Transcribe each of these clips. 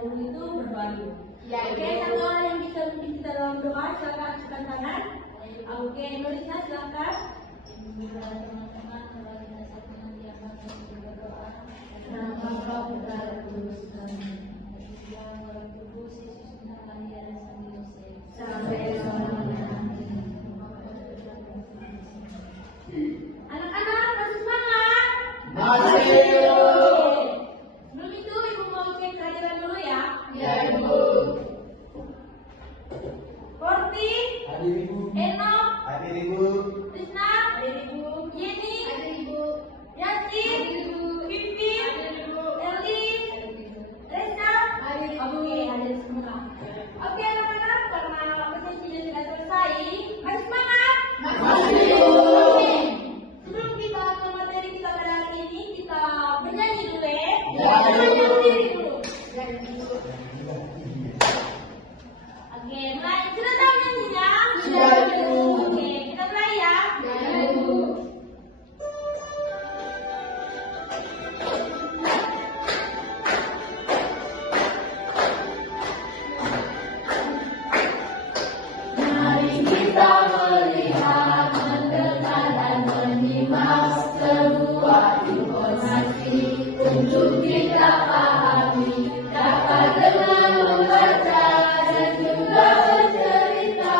dahulu itu berbagi. Ya, Oke, satu orang yang bisa memimpin kita dalam doa, silakan angkat tangan. Oke, Nurisa silakan. Teman-teman, kalau kita satu nanti akan berdoa. Nama Bapa Putra dan Kudus. Yang dalam kudus Yesus Maria dan Sang Yosef. Sampai selamanya. Anak-anak, masih semangat? Masih. Sebelum itu, Ibu mau cek kehadiran dulu ya. Ya, Ibu. Korti, Hadir Ibu. Enok, Hadir Ibu. Krisna, Yeni, Yasin, Pipi, Elis, Reza, oke, hadir semua. Oke anak-anak, karena sesinya sudah selesai, masih semangat? Masih. Oke. Sebelum kita ke materi kita pada hari ini, kita bernyanyi dulu ya. Bernyanyi sendiri dulu. Oke, mulai. Sudah tahu nyanyinya? Sudah, Ibu. Oke, kita mulai ya. Ya, Ibu. Mari kita melihat, mendengar dan menyimak sebuah informasi untuk kita pahami, dapat dengan membaca dan juga bercerita.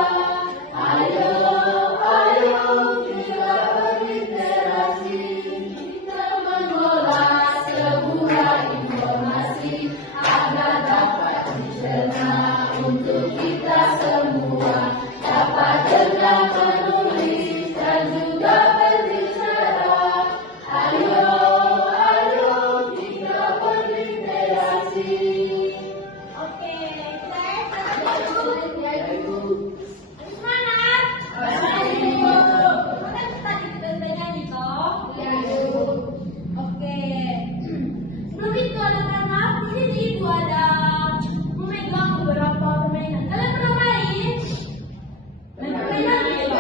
Ayo, ayo kita berliterasi, kita mengolah sebuah informasi agar dapat dicerna untuk kita semua, dapat dengan menulis dan juga berbicara. Ayo, ayo kita berliterasi. Oke, kita Ya, Ibu. masih semangat? Masih. Kan tadi kita sudah nyanyi toh? Ya, Ibu. Oke. Sebelum itu anak-anak, di sini Ibu ada memegang beberapa permainan. Kalian pernah main? Main permainan gitu?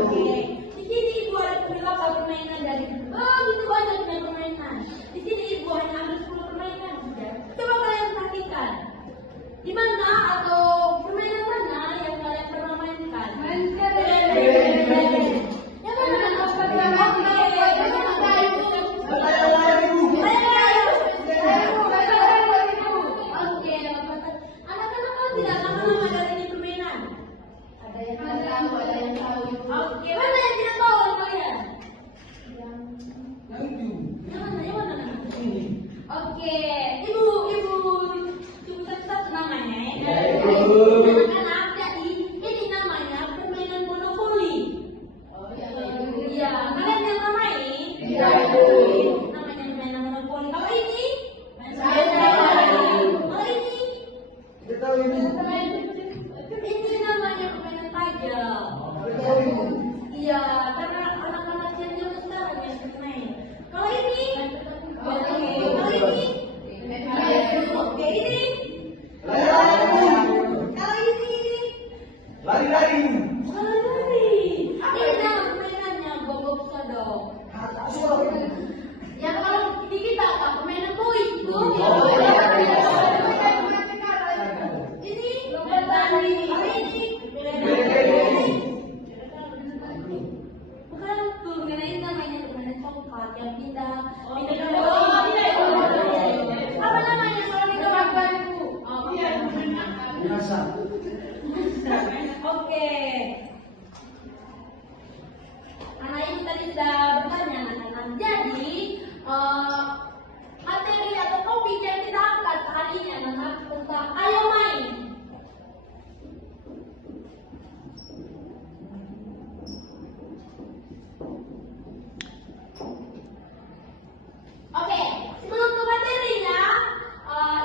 Oke. Di sini Ibu ada beberapa permainan dari begitu banyak main permainan. Di sini Ibu hanya ambil 10 permainan saja. Coba kalian perhatikan. Di mana atau permainan mana yang kalian pernah mainkan? Main Yang mana? Oke, anak-anak kan tidak sama-sama dari ini permainan. Ada yang tahu, ada yang tahu. Oke, mana yang tidak tahu kalian? Yang itu. Yang mana? Yang mana? Ini. Oke, ibu coba satu namanya ya. Ya, Ibu. Anak-anak, jadi ini namanya permainan monopoli. Oh, ya, Ibu. Iya, kalian yang pernah main? Iya, Ibu. Namanya permainan monopoli. Kalau ini? Saya tahu. Kalau ini? Kita tahu Ibu. Ini namanya permainan tajam. Kita tahu Ibu. Iya, karena anak-anak yang zaman sekarang yang sering main. Kalau ini? Oke, kalau ini? Oke, ini? Kalau ini? Lari-lari Ibu. Bukan lari. Ini nama permainannya gogok sodok. Ya kalau di kita apa? Permainan kuis, Bu. Ini bertani. Ini bukan tuh, karena ini namanya permainan coklat yang pindah. Apa namanya kalau dikembangkan, Bu? Biasa. Oke. Karena ini tadi sudah bertanya anak-anak. Jadi materi atau topik yang kita angkat hari ini anak-anak tentang ayo main. Oke, sebelum ke materinya,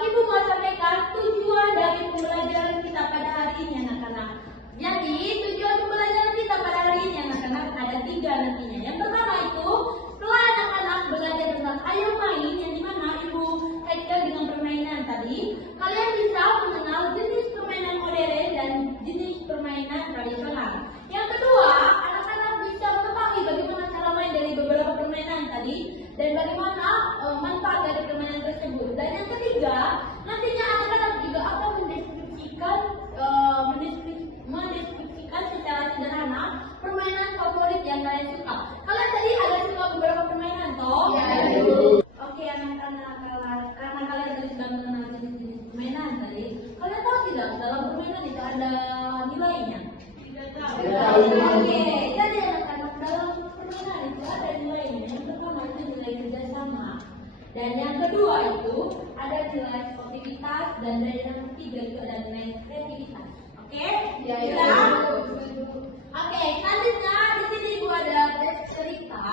Ibu mau sampaikan tujuan dari pembelajaran kita pada hari ini anak-anak. Jadi tujuan pembelajaran kita pada hari ini anak-anak ada 3 nantinya. Yang pertama itu setelah anak-anak belajar tentang ayo main yang dimana Ibu kaitkan dengan permainan tadi, kalian bisa mengenal jenis permainan modern dan jenis permainan tradisional. Yang kedua, anak-anak bisa mengetahui bagaimana cara main dari beberapa permainan tadi. dan bagaimana manfaat dari permainan tersebut. Dan yang ketiga, nantinya anak-anak juga akan mendeskripsikan secara sederhana permainan favorit yang kalian suka. Kalian tadi ada suka beberapa permainan toh? Ya. Oke, anak-anak, karena kalian tadi sudah mengenal jenis-jenis permainan tadi, kalian tahu tidak dalam permainan itu ada nilainya? Tidak tahu. Oke, jadi anak-anak dalam permainan itu ada nilainya. Yang pertama itu nilai kerjasama, dan yang kedua itu ada nilai sportivitas, dan dari yang ketiga itu ada nilai kreativitas. Oke? Ya. Oke, selanjutnya di sini Ibu ada tes cerita.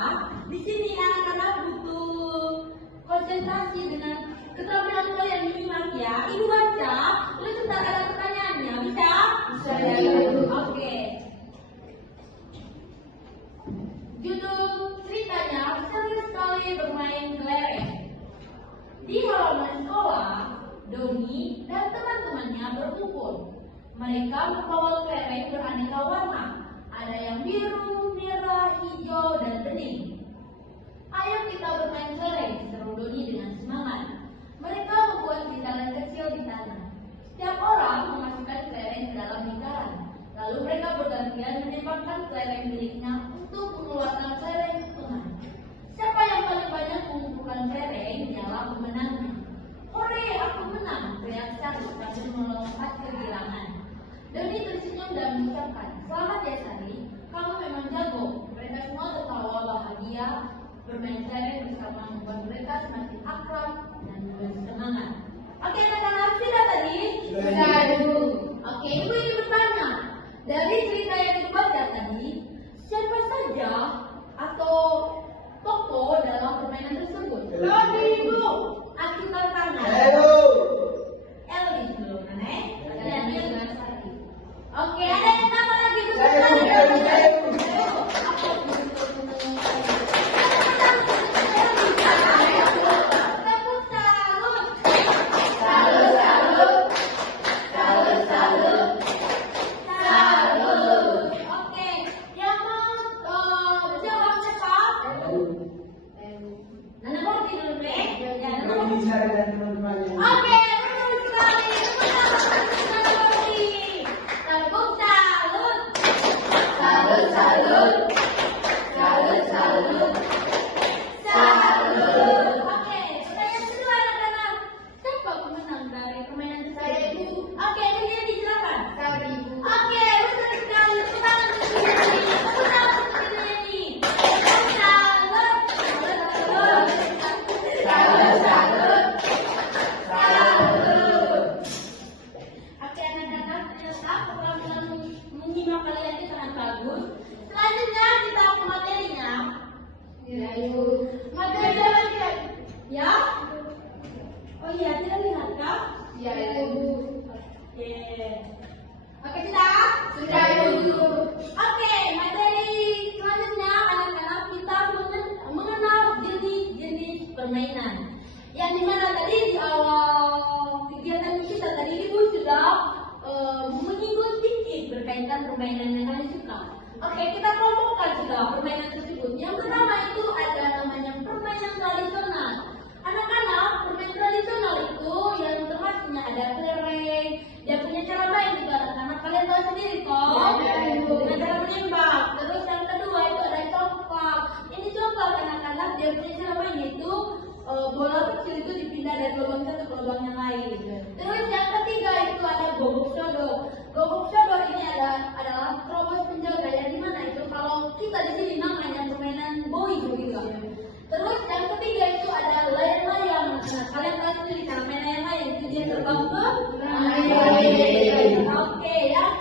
Di sini anak-anak butuh konsentrasi dengan keterampilan kalian minimal ya. Ibu baca, lalu sebentar ada pertanyaannya. Bisa? Bisa, ya, Ibu. Oke. Judul ceritanya seru sekali bermain kelereng. Di halaman sekolah, Doni dan teman-temannya berkumpul. Mereka membawa kelereng beraneka warna. Ada yang biru, merah, hijau, dan bening. Ayo kita bermain kelereng, seru Doni dengan semangat. Mereka membuat lingkaran kecil di tanah. Setiap orang memasukkan kelereng ke dalam lingkaran. Lalu mereka bergantian menembakkan kelereng miliknya untuk mengeluarkan kelereng tengah. Siapa yang paling banyak mengumpulkan kelereng, dialah pemenangnya. Hore, aku menang! Teriak Sari sambil melompat kegirangan. Doni tersenyum dan mengucapkan, selamat ya Sari, kamu memang jago. Mereka semua tertawa bahagia. Bermain kelereng bersama membuat mereka semakin akrab dan bersemangat. Oke, anak-anak, sudah tadi? Sudah, Ibu. Oke, Ibu ingin bertanya. Dari cerita yang dibaca tadi, siapa saja atau tokoh dalam permainan tersebut? Elvi. Ibu, aku tangan. Halo. Elvis dulu, Nenek. Dan dengan Sari. Oke, ada yang nama lagi? Bu? Saya, Bu. Ayo. Tepuk tangan. Salut, salut. Salut, salut. Salut. Oke, yang mau jawab cepat? Nana Korti dulu, Nek. Ya, Nana Kalau Korti. bisa dan teman-temannya. Oke, betul sekali. Nana Korti. Tepuk salut. Salut, salut. Salut, salut. Salut. Oke, pertanyaan kedua anak-anak. Siapa pemenang dari permainan tersebut? Saya, Ibu. Oke, ini dia silakan. Sari, Ibu. Oke, betul sekali. Tepuk tangan untuk Jenny. Tepuk tangan untuk Jenny. Salut. Salut. Salut, salut. Salut. Oke, anak-anak, ternyata keterampilan menyimak kalian itu sangat bagus. Selanjutnya kita ke materinya. Ya, Ibu. Materi apa tidak? Ya? Oh iya, tidak lihat kah? Ya, Ibu. Oke. Oke, sudah? Sudah, Ibu. Oke, materi selanjutnya anak-anak kita mengenal jenis-jenis permainan. Yang dimana tadi di awal kegiatan kita tadi Ibu sudah menyinggung sedikit berkaitan permainan yang kalian suka. Oke, kita kelompokkan sudah permainan tersebut. Yang pertama itu ada namanya permainan tradisional. Anak-anak, permainan tradisional itu yang termasuknya ada kelereng. Dia punya cara main juga anak-anak. Kalian tahu sendiri kok. Ya, Ibu. Dengan cara menembak. Terus yang kedua itu ada congklak. Ini congklak anak-anak. Dia punya cara main itu bola kecil itu dipindah dari lubang satu ke lubang yang lain. Terus yang ketiga itu ada gobok sodor. Gobok sodor ini adalah terobos penjaga yang dimana itu kalau kita di sini namanya permainan boy begitu. Terus yang ketiga itu ada layang-layang. Nah, kalian tahu sendiri cara main layang-layang itu dia terbang ke Layang-layang. Oke, yang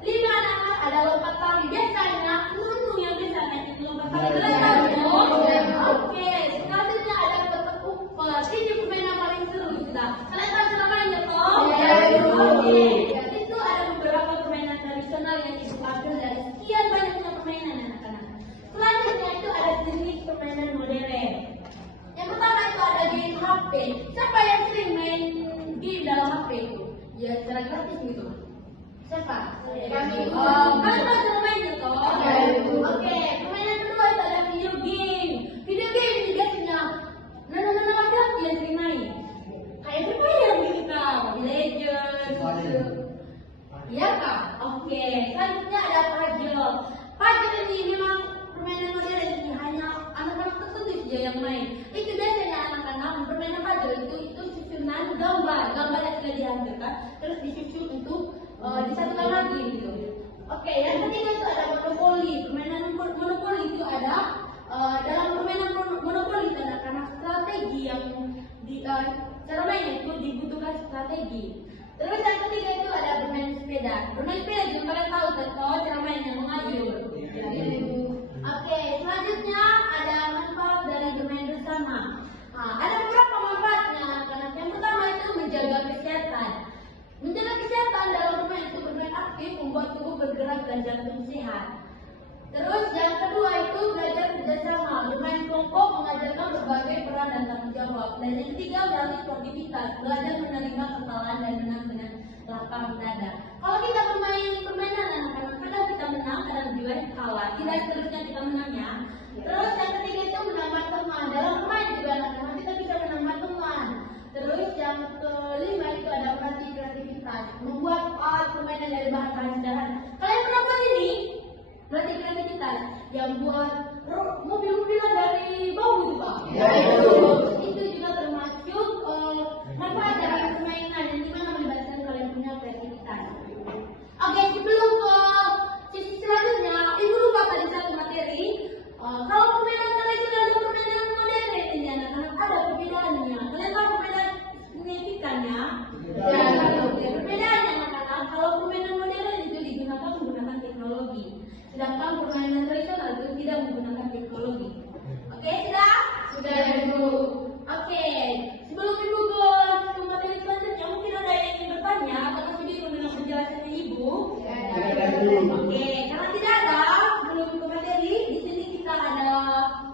kelima anak-anak ada lompat tali. Biasanya Nunu yang bisa main itu lompat tali. Kalian tahu? Oke, selanjutnya ada petak umpet. Ini permainan paling seru kita. Kalian tahu cara mainnya toh? Ya, Ibu. Oke, itu ada beberapa permainan tradisional yang Ibu ambil dari sekian banyaknya permainan anak-anak. Selanjutnya itu ada jenis permainan modern. Yang pertama itu ada game HP. Siapa yang sering main game dalam HP itu? Ya secara gratis gitu. Siapa? Kami. Kalian tahu cara mainnya toh? Ya, Ibu. Oke, permainan kedua itu ada video game. Video game yang main. Itu biasanya anak-anak permainan puzzle itu susunan gambar yang sudah dihasilkan terus disusun untuk disatukan lagi gitu. Oke, yang ketiga itu ada monopoli. Permainan monopoli itu ada dalam permainan monopoli itu ada karena strategi yang cara mainnya itu dibutuhkan strategi. Terus yang ketiga itu ada bermain sepeda. Bermain sepeda juga kalian tahu cara mainnya mengayun. Oke, selanjutnya ada manfaat dari bermain bersama. Ada beberapa manfaatnya. Karena yang pertama itu menjaga kesehatan. Menjaga kesehatan dalam bermain aktif membuat tubuh bergerak dan jantung sehat. Terus yang kedua itu belajar kerjasama. Bermain kelompok mengajarkan berbagai peran dan tanggung jawab. Dan yang ketiga berlatih sportivitas. Belajar menerima kesalahan dan menang dengan lapang dada. Kalau kita bermain permainan anak-anak, kadang kita menang, kadang juga kalah. Tidak seterusnya kita menangnya. Terus yang ketiga itu menambah teman. Dalam bermain juga anak-anak kita bisa menambah teman. Terus yang kelima itu ada melatih kreativitas. Membuat alat permainan dari bahan-bahan sederhana. Kalian pernah buat ini? Melatih kreativitas. Yang buat mobil-mobilan dari bambu juga. Ya, itu. Itu juga termasuk manfaat dari permainan yang dimana melibatkan kalian punya kreativitas. Oke, sebelum ke sesi selanjutnya, ibu lupa tadi satu materi. Kalau permainan tradisional dan permainan modern ini anak-anak ada perbedaannya. Kalian tahu perbedaan signifikannya? Ya, oke. Perbedaannya anak-anak, kalau permainan modern itu digunakan menggunakan teknologi, sedangkan permainan tradisional itu tidak menggunakan teknologi. Oke, sudah? Sudah, Ibu. Oke, sebelum Ibu ke materi selanjutnya, mungkin ada yang ingin bertanya atau masih bingung dengan penjelasannya Ibu? Oke, karena tidak ada, sebelum ke materi, di sini kita ada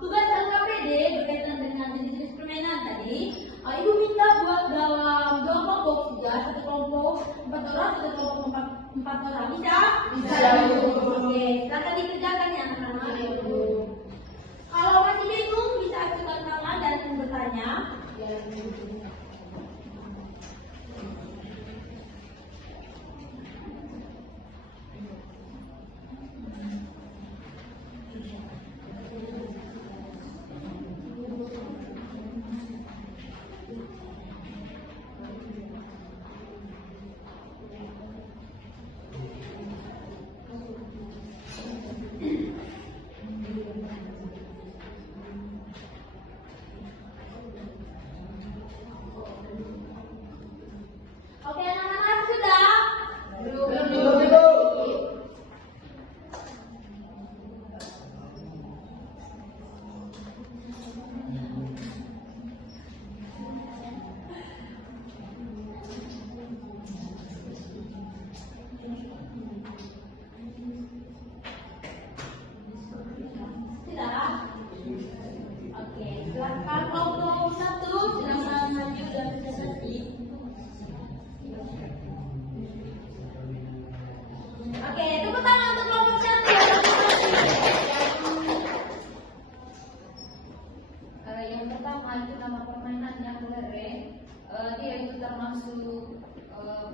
tugas LKPD berkaitan dengan jenis permainan tadi. Ibu minta buat dalam 2 kelompok juga, satu kelompok 4 orang, satu kelompok 4 orang. Bisa? Bisa, Ibu. Oke, silakan dikerjakan ya anak-anak. Kalau masih bingung, bisa ajukan tangan dan bertanya. Oke, anak-anak sudah? Sudah? Oke, silakan kelompok 1 silakan maju dan presentasi. Oke, tepuk tangan untuk kelompok 1. Yang pertama itu nama permainannya kelereng. Dia itu termasuk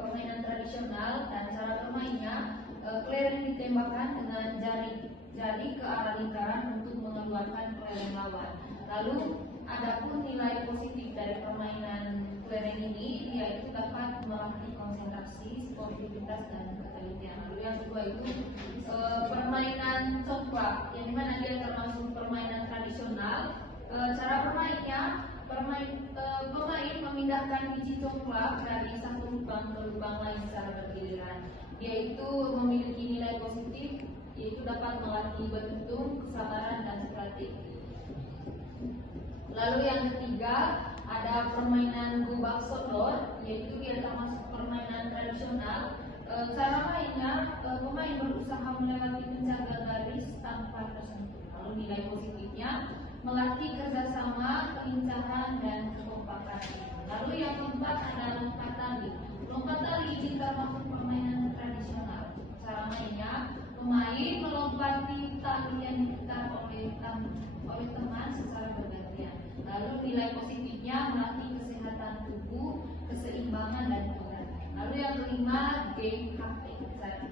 permainan tradisional dan cara bermainnya kelereng ditembakkan dengan jari ke arah lingkaran untuk mengeluarkan kelereng lawan. Lalu adapun nilai positif dari permainan kelereng ini yaitu dapat melatih konsentrasi, sportivitas dan ketelitian. Lalu yang kedua itu permainan congklak, yang dimana dia termasuk permainan tradisional. Cara bermainnya, pemain memindahkan biji congklak dari satu lubang ke lubang lain secara bergiliran. Dia itu memiliki nilai positif, yaitu dapat melatih beruntung, kesabaran dan strategi. Lalu yang ketiga ada permainan gubak sodor, yaitu dia termasuk permainan tradisional. Cara mainnya, pemain berusaha melewati penjaga garis tanpa tersentuh. Lalu nilai positifnya melatih kerjasama, kelincahan dan kekompakan. Lalu yang keempat ada lompat tali. Lompat tali ini termasuk permainan tradisional. Cara mainnya, pemain melompati tali yang diputar oleh teman secara bergantian. Lalu nilai positifnya melatih kesehatan tubuh, keseimbangan dan keberanian. Lalu yang kelima, game haptik.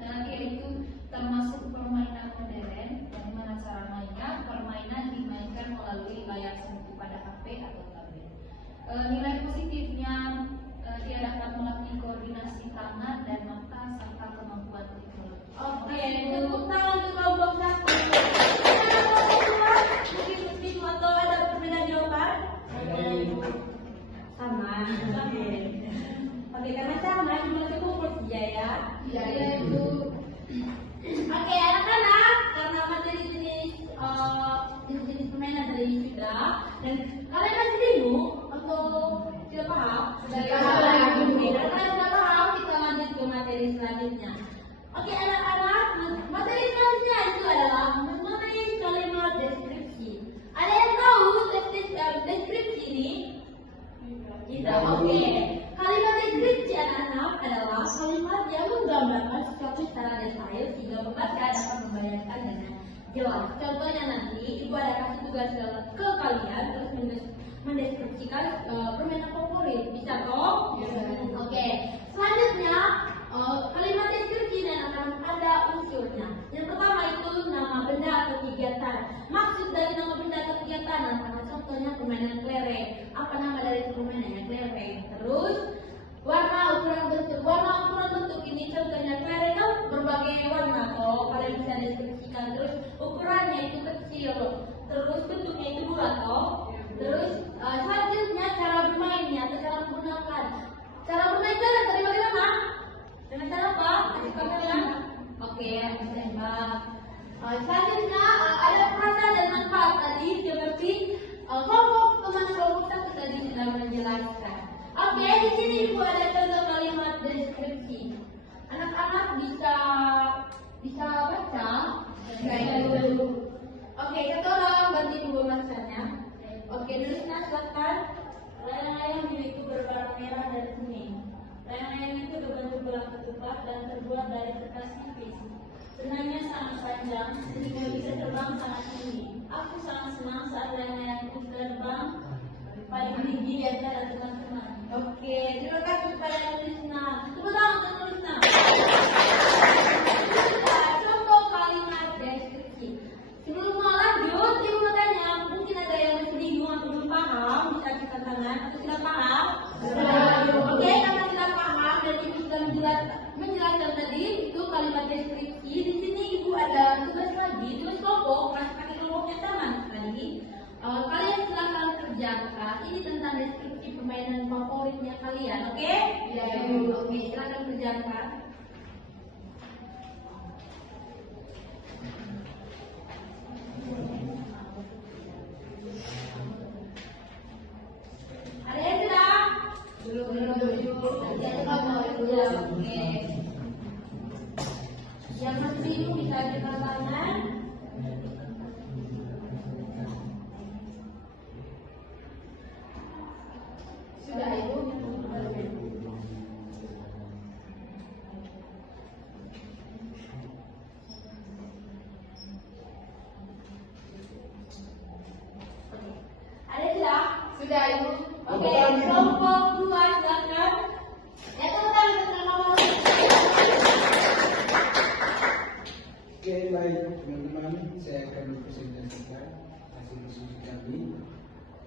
Nah, dia itu termasuk permainan modern. Bagaimana cara mainnya? Permainan dimainkan melalui layar sentuhan Oke, karena sama cuma cukup saja ya. Iya, Ibu. Oke, anak-anak, karena materi jenis permainan tadi sudah, dan kalian masih bingung atau tidak paham? Sudah paham. Oke, karena kalian sudah paham, kita lanjut ke materi selanjutnya. Oke, anak-anak, materi selanjutnya itu adalah mengenai kalimat deskripsi. Ada yang tahu deskripsi ini? Tidak. Oke. Kalimat deskripsi anak-anak adalah kalimat yang menggambarkan sesuatu secara detail sehingga pembaca dapat membayangkan dengan jelas. Contohnya nanti ibu ada kasih tugas ke kalian terus mendeskripsikan permainan favorit. Bisa toh? Bisa. Oke. Selanjutnya kalimat deskripsi dan akan ada unsurnya. Yang pertama itu nama benda atau kegiatan. Maksud dari nama benda atau kegiatan antara contohnya permainan kelereng. Apa nama dari permainannya kelereng? Terus warna ukuran bentuk ini contohnya kelereng kan berbagai warna toh kalian bisa deskripsikan. Terus ukurannya itu kecil. Terus bentuknya itu bulat toh. Terus selanjutnya cara bermainnya atau cara menggunakan. Cara bermain kalian tadi bagaimana? Dengan cara apa? Kasih kamera. Oke, tembak. Selanjutnya ada perasaan dan manfaat tadi seperti kelompok satu tadi sudah menjelaskan. Oke, di sini ibu ada contoh kalimat deskripsi. Anak-anak bisa baca. Dulu. Oke, kita orang bantu ibu bacanya. Oke, tulisnya silakan. Layang-layang milikku berwarna merah dan kuning. Layang-layang itu berbentuk bola ketupat dan terbuat dari kertas tipis. Benangnya sangat panjang sehingga bisa terbang sangat tinggi. Aku sangat senang saat layang-layangku terbang paling tinggi di antara teman-teman. Oke, terima kasih kepada Tulisna. Tepuk tangan untuk Tulisna. Contoh kalimat deskripsi. Sebelum lanjut, ibu mau tanya, mungkin ada yang masih bingung atau belum paham, bisa angkat tangan atau tidak paham? Oke, karena tidak paham dan ibu sudah menjelaskan tadi itu kalimat deskripsi. Di sini ibu ada tugas lagi, tugas kelompok, pakai kelompoknya sama sekali. Kalian silakan kerjakan. Ini tentang deskripsi permainan favoritnya kalian, oke? Iya, Ibu. Oke, silakan kerjakan. Ada yang sudah? Belum, Ibu. Nanti ada kamu ya. Oke. Yang masih bingung bisa angkat tangan. Sudah, Ibu. Ada yang sudah? Sudah, Ibu. Oke, kelompok 2 silakan. Ya, teman-teman nomor. Oke, baik teman-teman, saya akan mempresentasikan hasil diskusi kami.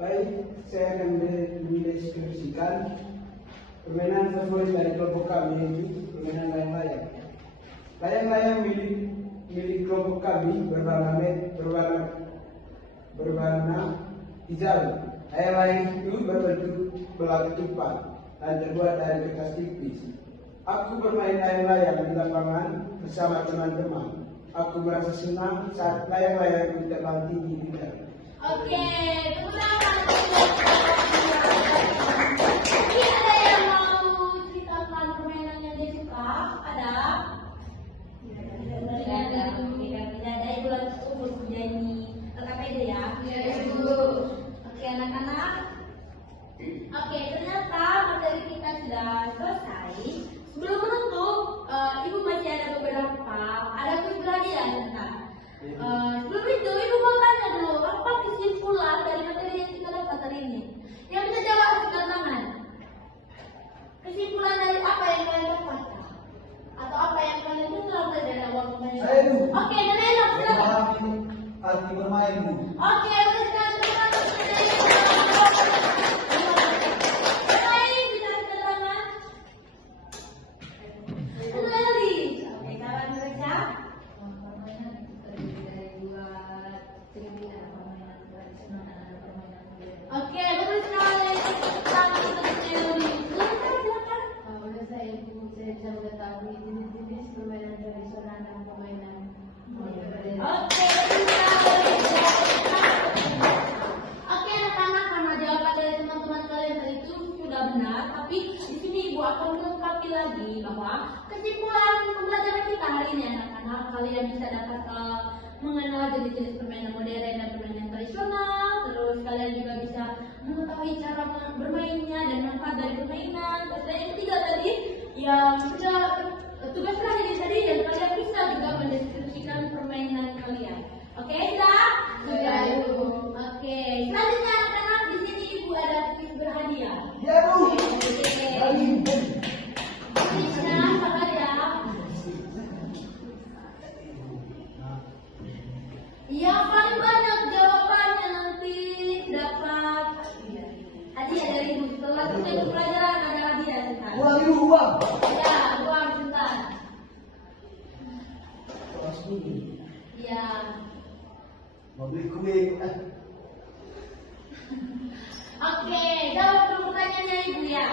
Baik, saya akan mendeskripsikan permainan favorit dari kelompok kami, yaitu permainan layang-layang. Layang-layang milik kelompok kami berwarna hijau. Layang-layang itu berbentuk bola ketupat dan terbuat dari kertas tipis. Aku bermain layang-layang di lapangan bersama teman-teman. Aku merasa senang saat layang-layang terbang tinggi di udara. Oke, tepuk tangan. Ini ada yang mau ceritakan permainan yang dia suka? Ada? Tidak ada. Tidak ada. Ibu langsung fokus menyanyi TKPD ya. Iya, Ibu. Oke, anak-anak. Oke, ternyata materi kita sudah selesai. Sebelum menutup, ibu masih ada beberapa. Ada kuis lagi ya, tentang. Sebelum itu, ibu mau tanya dulu, apa kesimpulan dari materi yang kita dapat hari ini? Yang bisa jawab angkat tangan. Kesimpulan dari apa yang kalian dapatkan? Atau apa yang kalian dengar dari awal permainan? Saya dulu. Oke, Nenek, silakan. Memahami arti bermainmu. Oke, udah sekarang terima kasih. Baik, bisa angkat tangan. Kembali. Oke, kawan mereka. Permainan itu terdiri dari kalian bisa dapat mengenal jenis-jenis permainan modern dan permainan tradisional. Terus kalian juga bisa mengetahui cara bermainnya dan manfaat dari permainan. Terus yang ketiga tadi, yang sudah tugas terakhir tadi, yang kalian bisa juga mendeskripsikan permainan kalian. Oke, sudah? Sudah, Ibu. Oke, selanjutnya anak-anak di sini Ibu ada kuis berhadiah. Ya, Bu. Kuisnya apa ya? Yang paling banyak jawabannya nanti dapat hadiah dari Ibu. Setelah selesai pelajaran ada hadiah sebentar. Uang, Ibu, uang. Ya, uang sebentar. Kelas dulu. Ya. Mau beli kue. Oke, jawab dulu pertanyaannya Ibu ya.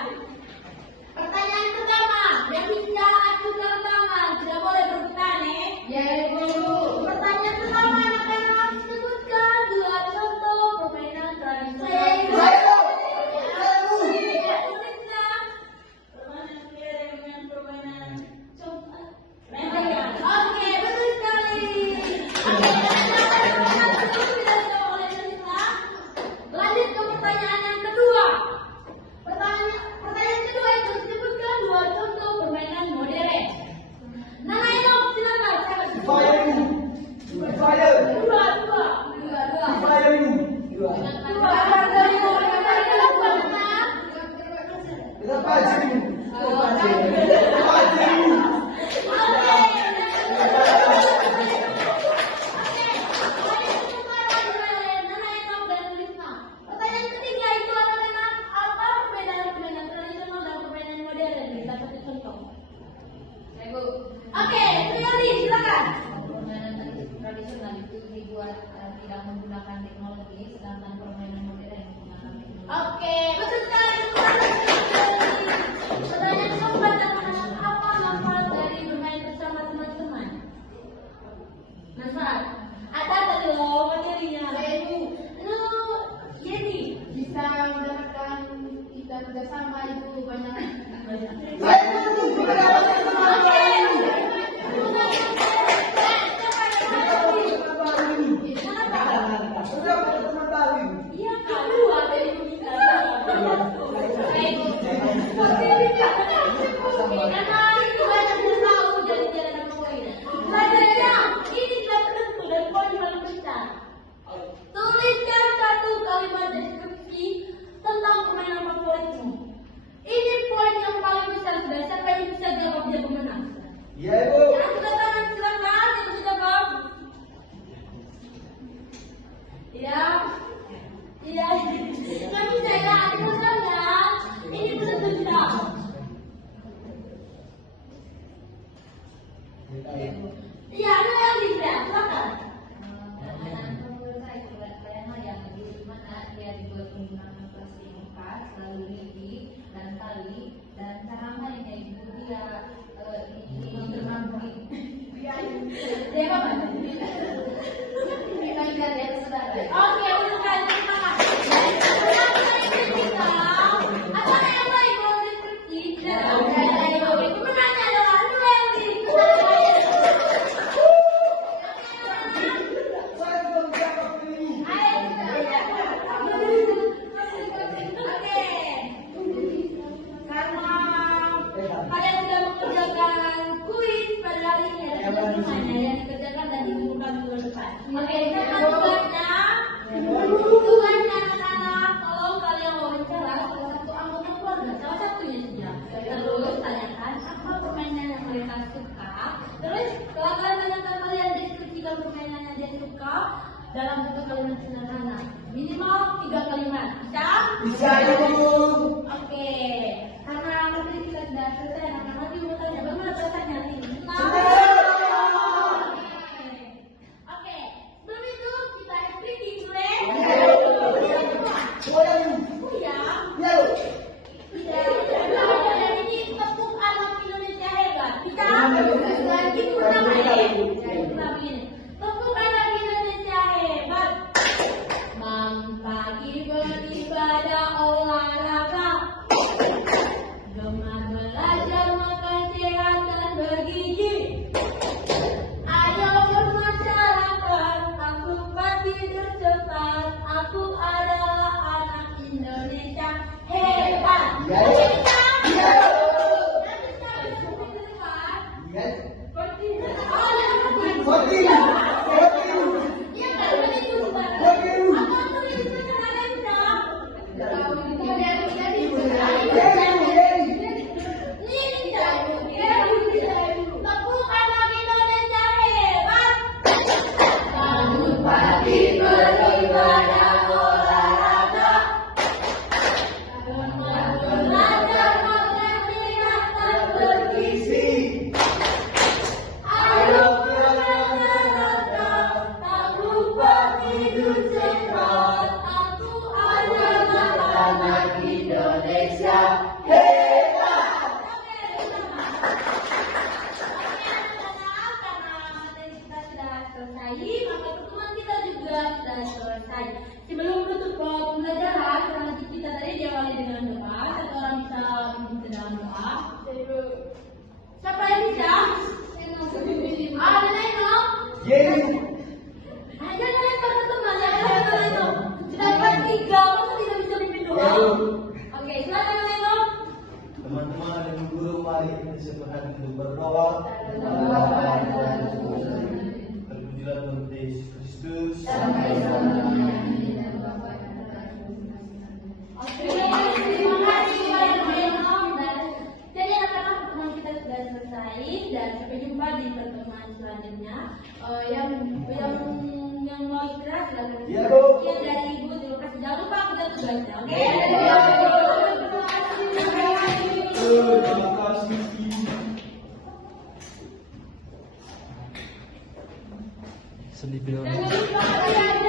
Pertanyaan pertama, yang bisa ajukan tangan, tidak boleh bertanya. Ya, Ibu. Pertanyaan pertama, anak-anak sebutkan 2 contoh permainan tradisional. Oke, betul sekali. Oke, lanjut ke pertanyaan yang kedua. Pertanyaan kedua itu sebutkan 2 contoh permainan modern. Nana Eno, silakan. Fire, Ibu. Fire. Dua. Fire, Ibu. Dua. Kita pajak, Ibu. Kita pajak. Pajak, Ibu. Pertanyaan ketiga itu adalah apa perbedaan permainan tradisional dan permainan modern? Kita kasih contoh. Ibu, Oke, Triadi, silakan. permainan tradisional itu dibuat tidak menggunakan teknologi, sedangkan permainan modern menggunakan teknologi. Oke, betul sekali. Pertanyaan keempat, anak-anak, apa manfaat dari bermain bersama teman-teman? Manfaat? Ada tadi loh materinya. Ya, Ibu. Lu, Yeni. Bisa mendapatkan kita bersama, Ibu. Banyak. Saya Ibu. Kita dapat teman baru. Sudah punya teman baru. Iya, kedua dari kita. Karena itu banyak yang tahu jadi jalan permainan. Belajarnya ini tidak tertentu dan poin paling besar. Tuliskan 1 kalimat deskripsi tentang permainan favoritmu. Ini poin yang paling besar sudah. Siapa yang bisa jawab dia pemenang. Ya, Ibu. Yang sudah tangan silakan, yang sudah jawab. Ya, iya. Nggak bisa ya, aku ya. Ini betul sudah. Iya, ada yang bisa. Silakan. Permainan menurut saya permainan yang di mana dia dibuat menggunakan plastik bekas, lalu lidi dan tali, dan cara mainnya itu dia mengerangkui. Dia apa? Mainkan dia saudara. Oke, untuk kalian terima kasih. Apa yang lain mau deskripsi? Oke, pemenangnya adalah Noeli. Saya belum dapat ini. Oke. Karena kalian sudah mengerjakan kuis pada hari ini, ada semuanya yang dikerjakan dan diumumkan minggu depan. Oke, sekarang tugasnya anak-anak, tolong kalian wawancara salah satu anggota keluarga, salah satunya saja. Terus tanyakan apa permainan yang mereka suka. Terus setelah kalian tanyakan, kalian deskripsikan permainan yang dia suka dalam bentuk kalimat sederhana. Minimal 3 kalimat. Bisa? Bisa, Ibu. Oke. Karena materi kita sudah selesai, anak-anak ibu tanya bagaimana perasaannya nih? Oke. Sebelum itu kita speaking boleh? Boleh, Ibu. Oh ya. Ya, Bu. Dan ini tepuk anak Indonesia hebat. Bisa? Lagi Ibu. pertama ya. Ibu. Tepuk anak Indonesia hebat. Pagi beribadah olahraga. Ya, Bu. Oke, silakan menengok. Teman-teman dan guru, mari kita sepakat untuk berdoa. Terpujilah Tuhan Yesus Kristus. Oke, terima kasih kepada menengok. Dan jadi anak-anak pertemuan kita sudah selesai dan sampai jumpa di pertemuan selanjutnya. Yang mau istirahat silakan. Iya, Bu. Sekian dari Ibu, terima kasih. Jangan lupa kita tugasnya. Oke. Terima kasih. Sedih bilang. Dan jangan lupa kalian